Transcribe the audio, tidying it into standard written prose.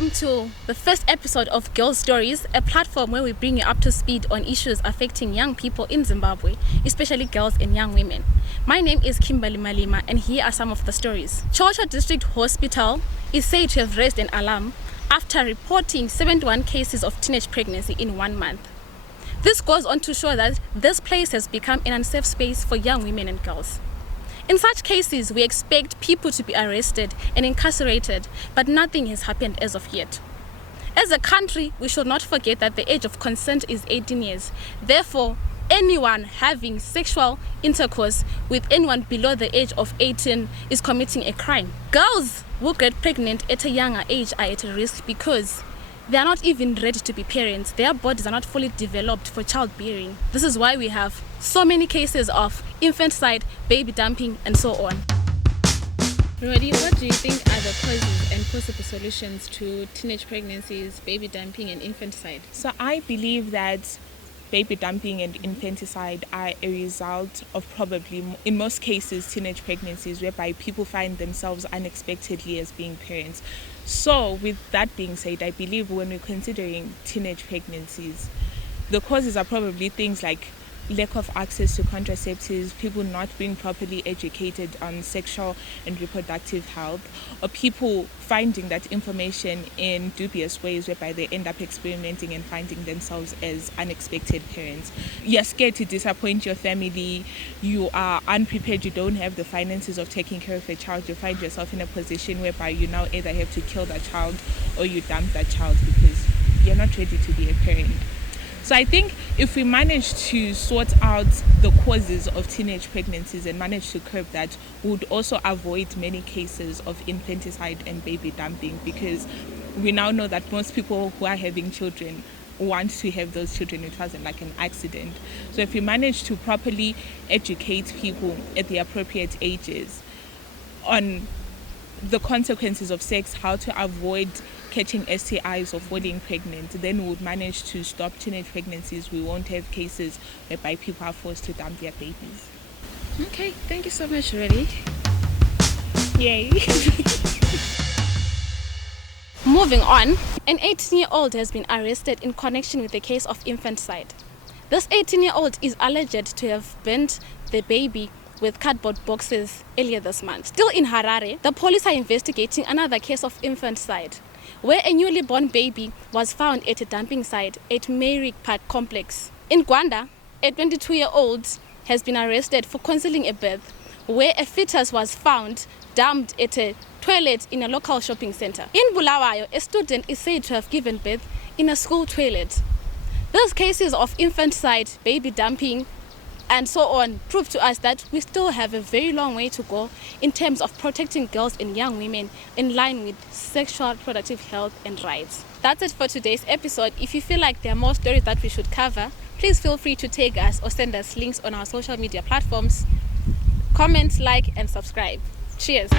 Welcome to the first episode of Girl Stories, a platform where we bring you up to speed on issues affecting young people in Zimbabwe, especially girls and young women. My name is Kimberly Malima, and here are some of the stories. Chocho District Hospital is said to have raised an alarm after reporting 71 cases of teenage pregnancy in 1 month. This goes on to show that this place has become an unsafe space for young women and girls. In such cases, we expect people to be arrested and incarcerated, but nothing has happened as of yet. As a country, we should not forget that the age of consent is 18 years. Therefore, anyone having sexual intercourse with anyone below the age of 18 is committing a crime. Girls who get pregnant at a younger age are at risk because they are not even ready to be parents. Their bodies are not fully developed for childbearing. This is why we have so many cases of infanticide, baby dumping, and so on. Rodi, what do you think are the causes and possible solutions to teenage pregnancies, baby dumping, and infanticide? So I believe that baby dumping and infanticide are a result of probably, in most cases, teenage pregnancies whereby people find themselves unexpectedly as being parents. So with that being said, I believe when we're considering teenage pregnancies, the causes are probably things like lack of access to contraceptives, people not being properly educated on sexual and reproductive health, or people finding that information in dubious ways whereby they end up experimenting and finding themselves as unexpected parents. You're scared to disappoint your family, you are unprepared, you don't have the finances of taking care of a child, you find yourself in a position whereby you now either have to kill that child or you dump that child because you're not ready to be a parent. So I think if we manage to sort out the causes of teenage pregnancies and manage to curb that, we would also avoid many cases of infanticide and baby dumping, because we now know that most people who are having children want to have those children. It wasn't like an accident. So if we manage to properly educate people at the appropriate ages on the consequences of sex, how to avoid catching STIs or falling pregnant, then we would manage to stop teenage pregnancies. We won't have cases whereby people are forced to dump their babies. Okay, thank you so much, Rodi. Yay! Moving on, an 18-year-old has been arrested in connection with the case of infanticide. This 18-year-old is alleged to have burnt the baby with cardboard boxes earlier this month. Still in Harare, the police are investigating another case of infanticide, where a newly born baby was found at a dumping site at Merrick Park complex. In Gwanda, a 22-year-old has been arrested for concealing a birth, where a fetus was found dumped at a toilet in a local shopping center. In Bulawayo, a student is said to have given birth in a school toilet. Those cases of infanticide, baby dumping, and so on prove to us that we still have a very long way to go in terms of protecting girls and young women in line with sexual reproductive health and rights. That's it for today's episode. If you feel like there are more stories that we should cover, please feel free to tag us or send us links on our social media platforms. Comment, like, and subscribe. Cheers.